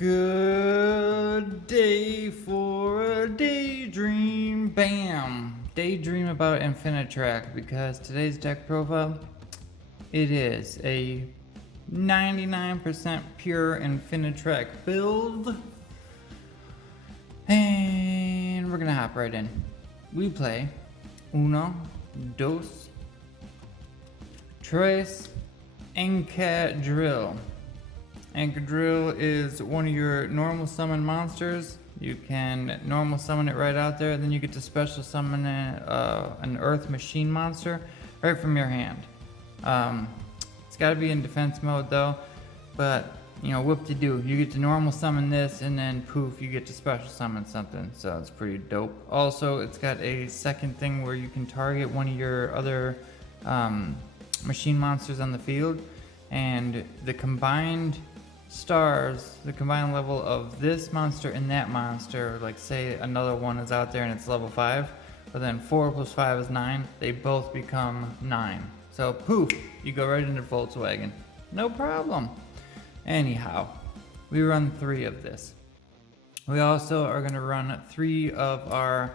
Good day for a daydream. Bam! Daydream about Infinitrack because today's deck profile, it is a 99% pure Infinitrack build. And we're gonna hop right in. We play uno, dos, tres, Encadrill. Encadrill is one of your normal summon monsters. You can normal summon it right out there, then you get to special summon an Earth Machine monster right from your hand. It's got to be in defense mode though, but you know, whoop-de-doo, you get to normal summon this and then poof, you get to special summon something, so it's pretty dope. Also, it's got a second thing where you can target one of your other machine monsters on the field, and the combined stars, the combined level of this monster and that monster, like say another one is out there and it's level 5, but then 4 plus 5 is 9, they both become 9. So poof, you go right into Volkswagen. No problem. Anyhow, we run 3 of this. We also are going to run 3 of our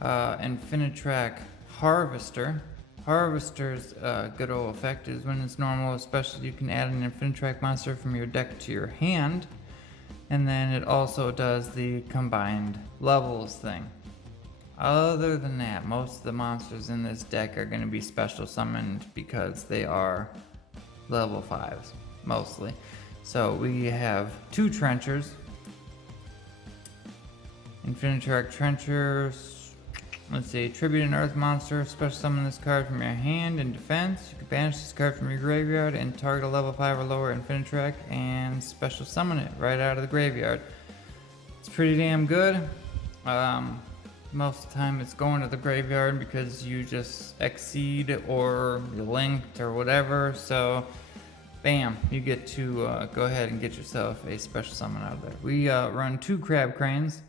Infinitrack Harvester. Harvester's good old effect is when it's normal, especially you can add an Infinitrack monster from your deck to your hand, and then it also does the combined levels thing. Other than that, most of the monsters in this deck are going to be special summoned because they are level 5s, mostly. So we have 2 Trenchers, Infinitrack Trenchers. Let's see, tribute an Earth monster, special summon this card from your hand in defense. You can banish this card from your graveyard and target a level 5 or lower Infinitrack and special summon it right out of the graveyard. It's pretty damn good. Most of the time it's going to the graveyard because you just exceed or you linked or whatever, so bam, you get to go ahead and get yourself a special summon out of there. We run 2 Crab Cranes.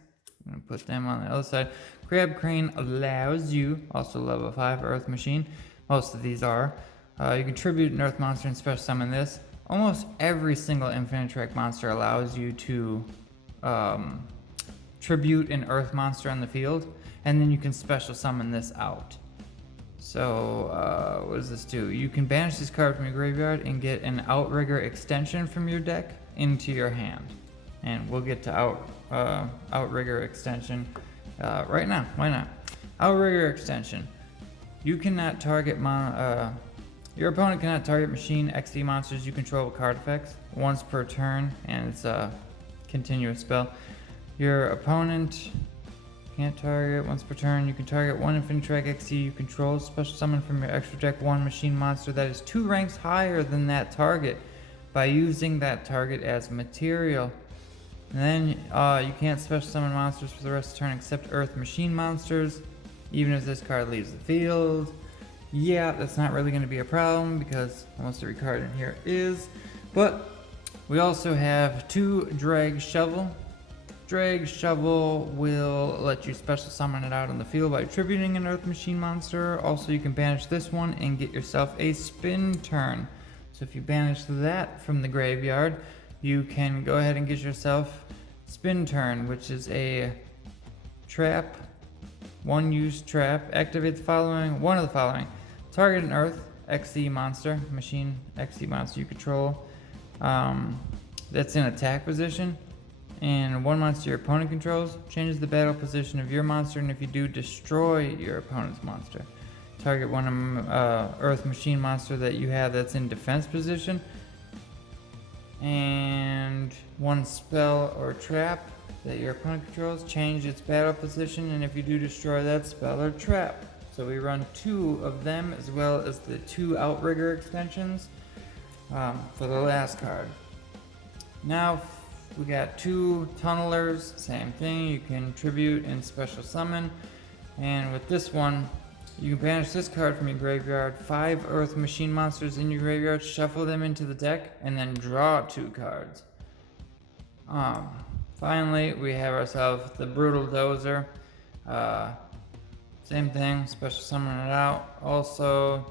I'm going to put them on the other side. Crab Crane allows you, also level 5 Earth Machine, most of these are, you can tribute an Earth monster and special summon this. Almost every single Infinitrack monster allows you to tribute an Earth monster on the field, and then you can special summon this out. So, what does this do? You can banish this card from your graveyard and get an Outrigger extension from your deck into your hand. And we'll get to Outrigger extension right now. Why not? Outrigger extension. You cannot target your opponent cannot target machine XD monsters you control with card effects once per turn, and it's a continuous spell. Your opponent can't target once per turn. You can target one Infinitrack XD you control, special summon from your extra deck one machine monster that is 2 ranks higher than that target by using that target as material. And then you can't special summon monsters for the rest of the turn except Earth Machine monsters, even if this card leaves the field. Yeah, that's not really going to be a problem because almost every card in here is. But we also have 2 Drag Shovel. Drag Shovel will let you special summon it out on the field by tributing an Earth Machine monster. Also, you can banish this one and get yourself a spin turn. So if you banish that from the graveyard, you can go ahead and get yourself Spin Turn, which is a trap, 1-use trap. Activate the following, one of the following. Target an Earth XC monster, machine XC monster you control, that's in attack position, and one monster your opponent controls. Changes the battle position of your monster, and if you do, destroy your opponent's monster. Target one Earth Machine monster that you have that's in defense position, and one spell or trap that your opponent controls. Change its battle position, and if you do, destroy that spell or trap. So we run 2 of them as well as the 2 Outrigger extensions for the last card. Now we got 2 Tunnelers, same thing, you can tribute and special summon, and with this one you can banish this card from your graveyard, 5 Earth Machine monsters in your graveyard, shuffle them into the deck, and then draw 2 cards. Finally, we have ourselves the Brutal Dozer. Same thing, special summon it out. Also,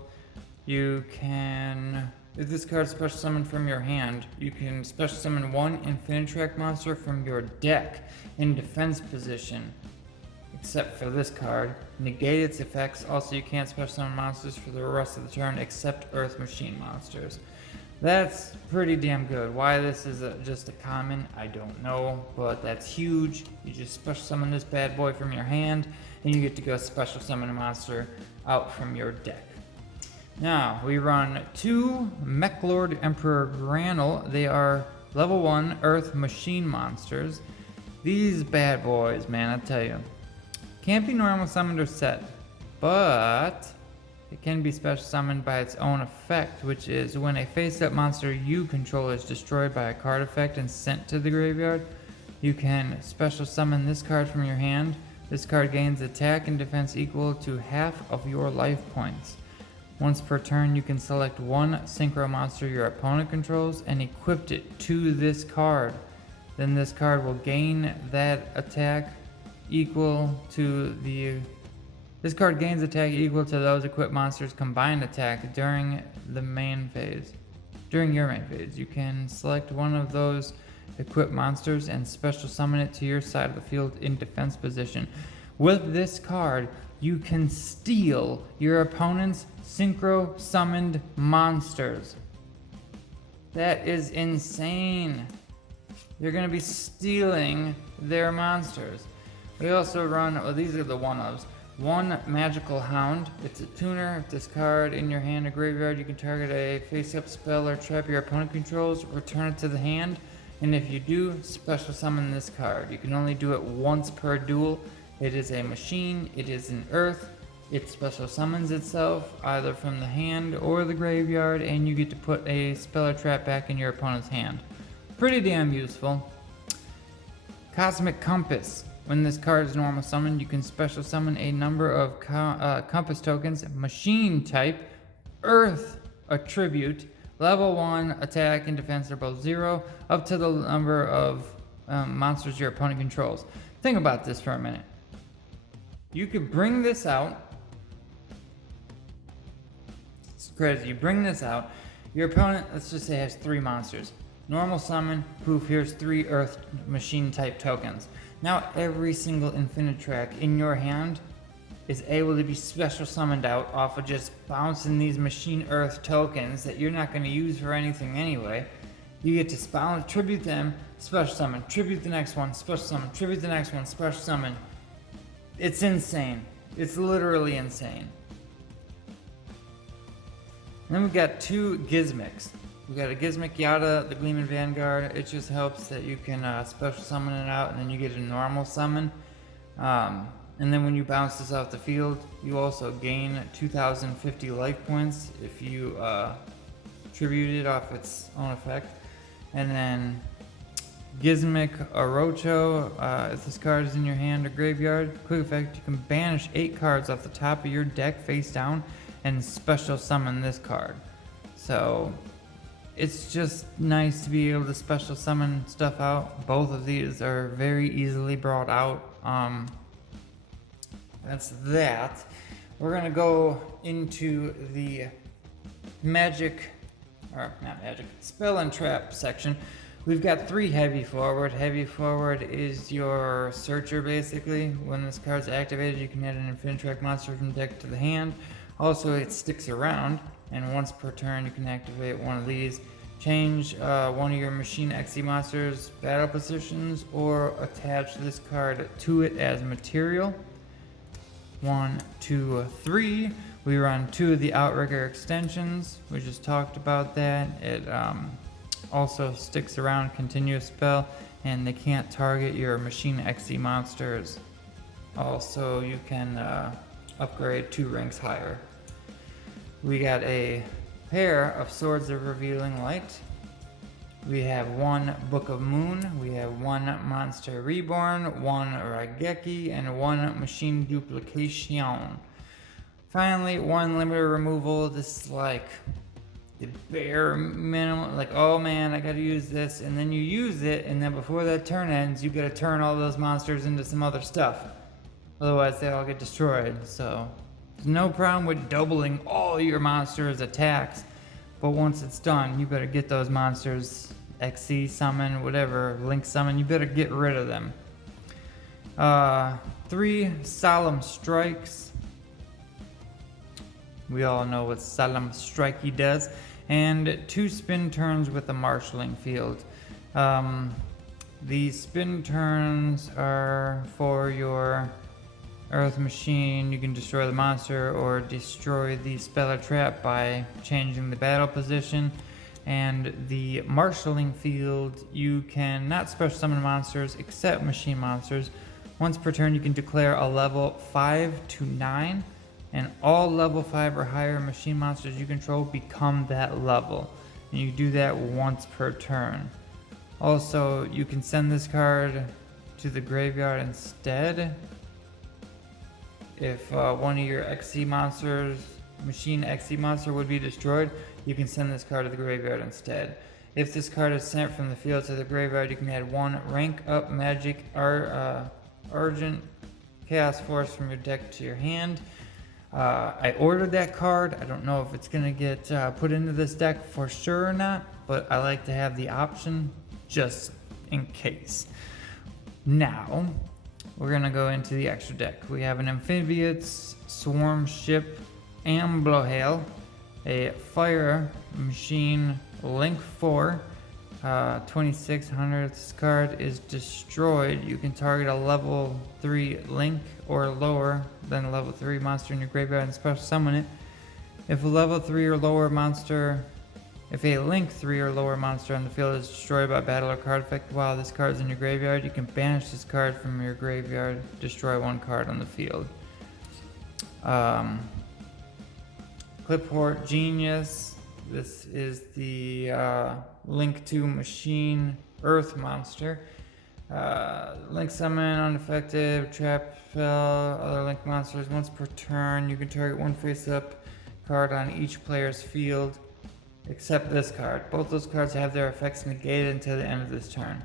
you can If this card is special summoned from your hand, you can special summon one Infinitrack monster from your deck in defense position. Except for this card. Negate its effects. Also, you can't special summon monsters for the rest of the turn except Earth Machine monsters. That's pretty damn good. Why this is just a common, I don't know, but that's huge. You just special summon this bad boy from your hand, and you get to go special summon a monster out from your deck. Now, we run two Mechlord Emperor Granel. They are level 1 Earth Machine monsters. These bad boys, man, I tell you. Can't be normal summoned or set, but it can be special summoned by its own effect, which is when a face-up monster you control is destroyed by a card effect and sent to the graveyard, you can special summon this card from your hand. This card gains attack and defense equal to half of your life points. Once per turn, you can select one synchro monster your opponent controls and equip it to this card. Then this card will gain that attack equal to the... This card gains attack equal to those equipped monsters' combined attack during the main phase. During your main phase, you can select one of those equipped monsters and special summon it to your side of the field in defense position. With this card, you can steal your opponent's synchro summoned monsters. That is insane. You're going to be stealing their monsters. We also run, well, these are the one-ofs. One Magical Hound. It's a tuner. If this card in your hand or graveyard, you can target a face-up spell or trap your opponent controls, return it to the hand, and if you do, special summon this card. You can only do it once per duel. It is a machine. It is an earth. It special summons itself either from the hand or the graveyard, and you get to put a spell or trap back in your opponent's hand. Pretty damn useful. Cosmic Compass. When this card is normal summoned, you can special summon a number of compass tokens, machine type, earth attribute, level 1 attack and defense are both 0, up to the number of monsters your opponent controls. Think about this for a minute. You could bring this out. It's crazy. You bring this out. Your opponent, let's just say, has 3 monsters. Normal summon, poof, here's 3 earth machine type tokens. Now every single Infinitrack in your hand is able to be special summoned out off of just bouncing these machine earth tokens that you're not going to use for anything anyway. You get to tribute them, special summon, tribute the next one, special summon, tribute the next one, special summon. It's insane. It's literally insane. And then we've got 2 Gizmics. We've got a Gizmic Yada, the Gleaming Vanguard. It just helps that you can special summon it out, and then you get a normal summon. And then when you bounce this off the field, you also gain 2,050 life points if you tribute it off its own effect. And then Gizmic Orocho, if this card is in your hand or graveyard, quick effect, you can banish 8 cards off the top of your deck face down and special summon this card. So it's just nice to be able to special summon stuff out. Both of these are very easily brought out. That's that. We're gonna go into the spell and trap section. We've got 3 heavy forward. Heavy forward is your searcher basically. When this card's activated, you can add an Infinitrack monster from deck to the hand. Also, it sticks around, and once per turn you can activate one of these. Change one of your Machine XE monsters' battle positions or attach this card to it as material. 1, 2, 3. We run 2 of the Outrigger extensions. We just talked about that. It also sticks around, continuous spell, and they can't target your Machine XE monsters. Also, you can upgrade 2 ranks higher. We got a pair of Swords of Revealing Light. We have 1 Book of Moon. We have 1 Monster Reborn, 1 Raigeki, and 1 Machine Duplication. Finally, 1 Limiter Removal. This is like the bare minimum. Like, oh man, I gotta use this. And then you use it, and then before that turn ends, you gotta turn all those monsters into some other stuff. Otherwise, they all get destroyed. So there's no problem with doubling all your monsters' attacks, But once it's done, you better get those monsters, XC summon, whatever, Link summon, you better get rid of them. 3 Solemn Strikes. We all know what Solemn Strikey does. And 2 Spin Turns with the Marshalling Field. The spin turns are for your Earth Machine. You can destroy the monster or destroy the spell or trap by changing the battle position. And the Marshalling Field, you can not special summon monsters except machine monsters. Once per turn, you can declare a level 5 to 9, and all level 5 or higher machine monsters you control become that level. And you do that once per turn. Also, you can send this card to the graveyard instead. If one of your XC monsters, machine XC monster would be destroyed, you can send this card to the graveyard instead. If this card is sent from the field to the graveyard, you can add 1 rank up magic Argent Chaos Force from your deck to your hand. I ordered that card. I don't know if it's going to get put into this deck for sure or not, but I like to have the option just in case. Now, we're going to go into the extra deck. We have an Amphibious Swarm Ship Amblohale, a Fire Machine Link 4, 2600. This card is destroyed. You can target a level 3 Link or lower than a level 3 monster in your graveyard and special summon it. If a level 3 or lower monster, if a Link 3 or lower monster on the field is destroyed by battle or card effect while this card is in your graveyard, you can banish this card from your graveyard, destroy 1 card on the field. Clipboard Genius. This is the Link 2 Machine Earth monster. Link summon, unaffected, trap spell, other Link monsters once per turn. You can target 1 face-up card on each player's field, except this card. Both those cards have their effects negated until the end of this turn.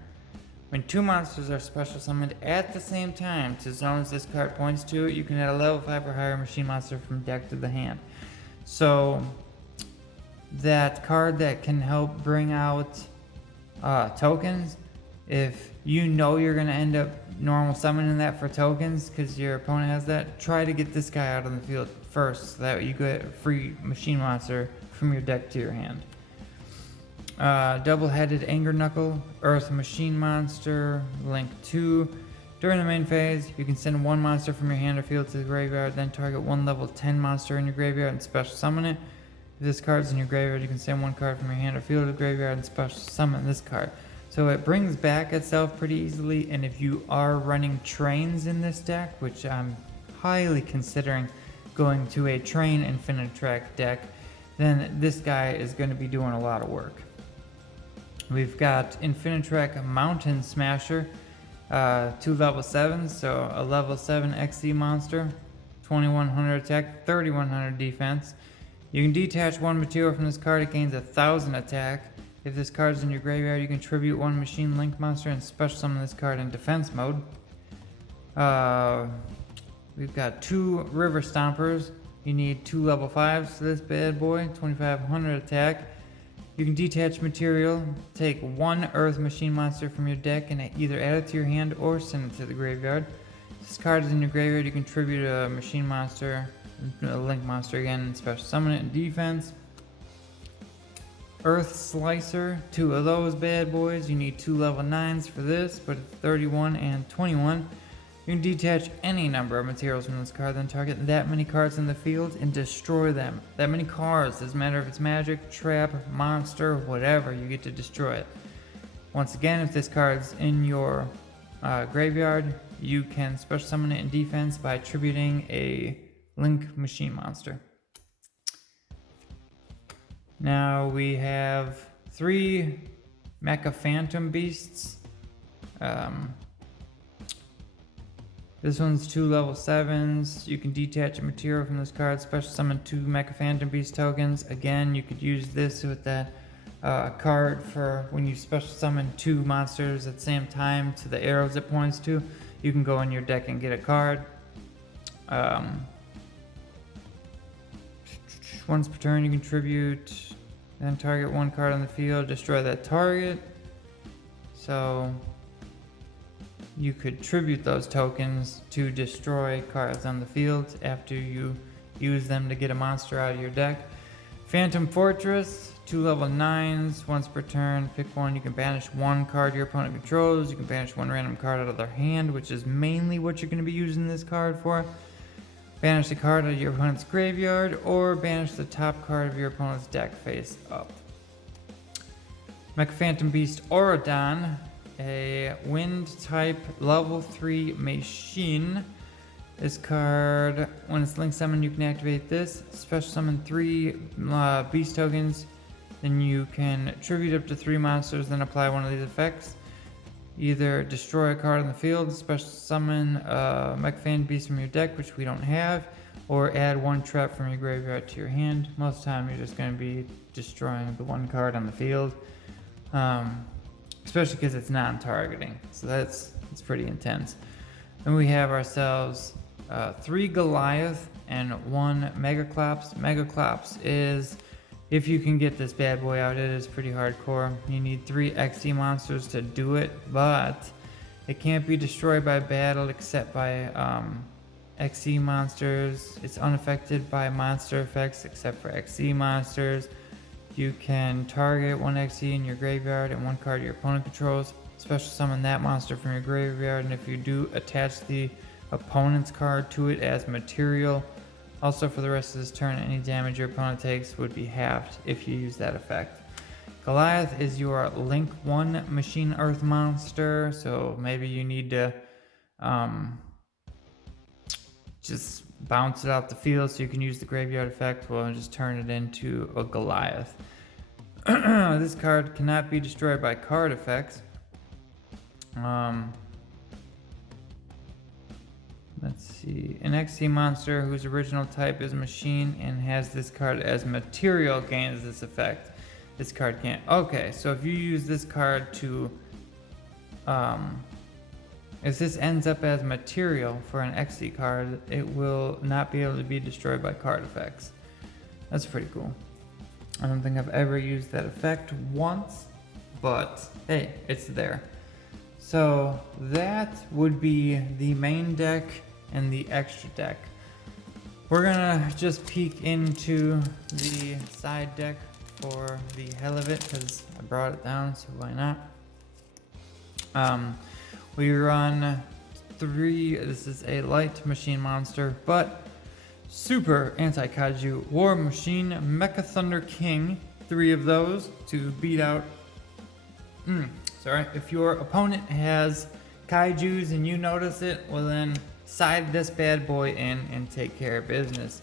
When 2 monsters are special summoned at the same time to zones this card points to, you can add a level 5 or higher machine monster from deck to the hand. So that card that can help bring out tokens, if you know you're going to end up normal summoning that for tokens because your opponent has that, try to get this guy out on the field first so that you get a free machine monster from your deck to your hand. Double-headed Anger Knuckle, Earth Machine Monster, Link 2. During the main phase, you can send 1 monster from your hand or field to the graveyard, then target 1 level 10 monster in your graveyard and special summon it. If this card's in your graveyard, you can send 1 card from your hand or field to the graveyard and special summon this card. So it brings back itself pretty easily, and if you are running trains in this deck, which I'm highly considering going to a train Infinitrack deck, then this guy is going to be doing a lot of work. We've got Infinitrack Mountain Smasher, 2 level 7s, so a level 7 XC monster, 2100 attack, 3100 defense. You can detach 1 material from this card, it gains 1000 attack. If this card is in your graveyard, you can tribute 1 Machine Link monster and special summon this card in defense mode. We've got 2 River Stompers. You need 2 level 5s to this bad boy, 2500 attack. You can detach material, take 1 Earth Machine monster from your deck and either add it to your hand or send it to the graveyard. If this card is in your graveyard, you can tribute a Machine monster, a Link monster again, and special summon it in defense. Earth Slicer, 2 of those bad boys. You need 2 level 9s for this, but it's 31 and 21. You can detach any number of materials from this card, then target that many cards in the field and destroy them. That many cards, doesn't matter if it's magic, trap, monster, whatever, you get to destroy it. Once again, if this card's in your graveyard, you can special summon it in defense by tributing a Link Machine monster. Now we have 3 Mecha Phantom Beasts. This one's 2 level 7s. You can detach a material from this card, special summon 2 Mecha Phantom Beast tokens. Again, you could use this with that card for when you special summon 2 monsters at the same time to the arrows it points to. You can go in your deck and get a card. Once per turn, you can tribute Then target one card on the field, destroy that target. So you could tribute those tokens to destroy cards on the field after you use them to get a monster out of your deck. Phantom Fortress, 2 level 9s, once per turn, pick one. You can banish one card your opponent controls. You can banish one random card out of their hand, which is mainly what you're going to be using this card for. Banish a card out of your opponent's graveyard, or banish the top card of your opponent's deck face up. Mecha Phantom Beast Aurodon, a wind type level 3 machine. This card, when it's link summoned, you can activate this. Special summon 3 beast tokens. Then you can tribute up to 3 monsters, then apply one of these effects. Either destroy a card on the field, special summon Mecha Phantom Beast from your deck, which we don't have, or add 1 trap from your graveyard to your hand. Most of the time, you're just going to be destroying the 1 card on the field. Especially because it's non-targeting, so it's pretty intense. Then we have ourselves 3 Goliath and 1 Megaclops. Megaclops is, if you can get this bad boy out, it is pretty hardcore. You need 3 XE monsters to do it, but it can't be destroyed by battle except by XE monsters. It's unaffected by monster effects except for XE monsters. You can target 1 XE in your graveyard and 1 card your opponent controls. Special summon that monster from your graveyard, and if you do, attach the opponent's card to it as material. Also, for the rest of this turn, any damage your opponent takes would be halved if you use that effect. Goliath is your Link 1 Machine Earth monster, so maybe you need to just bounce it out the field so you can use the graveyard effect. Well, just turn it into a Goliath. This card cannot be destroyed by card effects. Let's see. An XC monster whose original type is machine and has this card as material gains this effect. This card can't. Okay, so if you use this card to if this ends up as material for an XE card, it will not be able to be destroyed by card effects. That's pretty cool. I don't think I've ever used that effect once, but hey, it's there. So that would be the main deck and the extra deck. We're gonna just peek into the side deck for the hell of it, because I brought it down, so why not? We run 3, this is a light machine monster, but super anti-kaiju war machine, Mecha Thunder King, 3 of those to beat out, sorry, if your opponent has kaijus and you notice it, well then side this bad boy in and take care of business.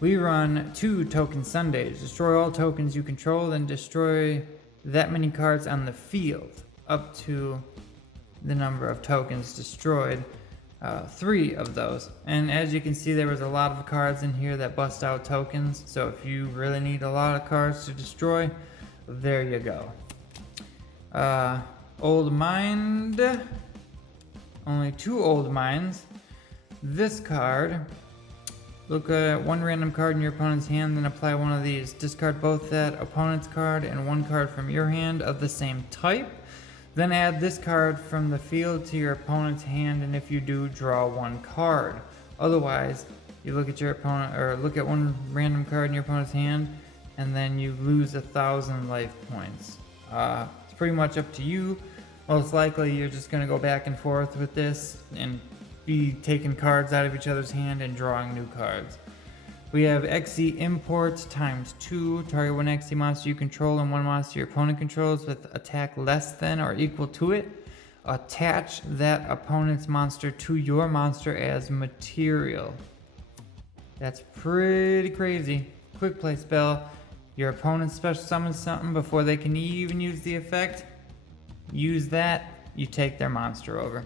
We run 2 Token Sundays, destroy all tokens you control, then destroy that many cards on the field, up to the number of tokens destroyed, 3 of those. And as you can see, there was a lot of cards in here that bust out tokens, so if you really need a lot of cards to destroy, there you go. Old Mind, only 2 Old Minds. This card, look at 1 random card in your opponent's hand, then apply one of these. Discard both that opponent's card and 1 card from your hand of the same type. Then add this card from the field to your opponent's hand, and if you do, draw 1 card. Otherwise, you look at your opponent, or look at 1 random card in your opponent's hand, and then you lose 1,000 life points. It's pretty much up to you. Most likely, you're just gonna go back and forth with this and be taking cards out of each other's hand and drawing new cards. We have XE Import ×2. Target 1 XE monster you control and 1 monster your opponent controls with attack less than or equal to it. Attach that opponent's monster to your monster as material. That's pretty crazy. Quick play spell. Your opponent special summons something before they can even use the effect. Use that, you take their monster over.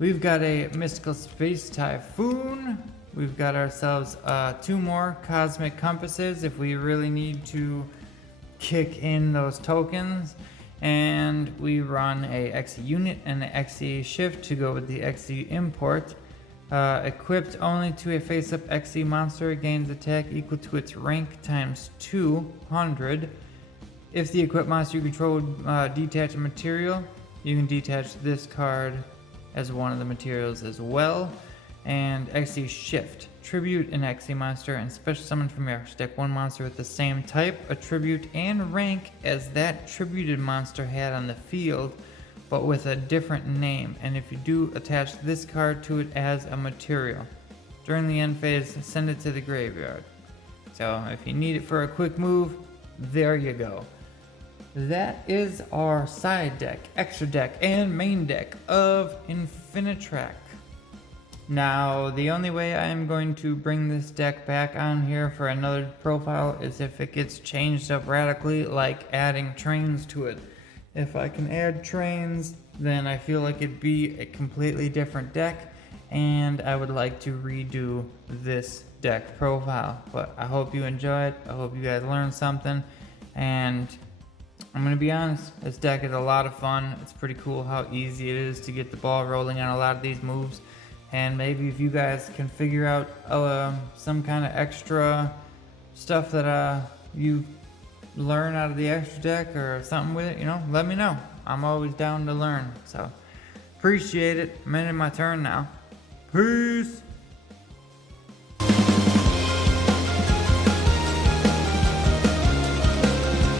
We've got a Mystical Space Typhoon. We've got ourselves 2 more Cosmic Compasses if we really need to kick in those tokens. And we run a XE unit and an XE shift to go with the XE import. Equipped only to a face-up XC monster, it gains attack equal to its rank times 200. If the equipped monster you control detach a material, you can detach this card as one of the materials as well. And XC Shift. Tribute an XC monster and special summon from your extra deck one monster with the same type, attribute, and rank as that tributed monster had on the field, but with a different name. And if you do, attach this card to it as a material. During the end phase, send it to the graveyard. So if you need it for a quick move, there you go. That is our side deck, extra deck, and main deck of Infinitrack. Now, the only way I'm going to bring this deck back on here for another profile is if it gets changed up radically, like adding trains to it. If I can add trains, then I feel like it'd be a completely different deck, and I would like to redo this deck profile. But I hope you enjoy it. I hope you guys learned something, and I'm gonna be honest, this deck is a lot of fun. It's pretty cool how easy it is to get the ball rolling on a lot of these moves. And maybe if you guys can figure out some kind of extra stuff that you learn out of the extra deck or something with it, let me know. I'm always down to learn. So appreciate it. I'm ending my turn now. Peace.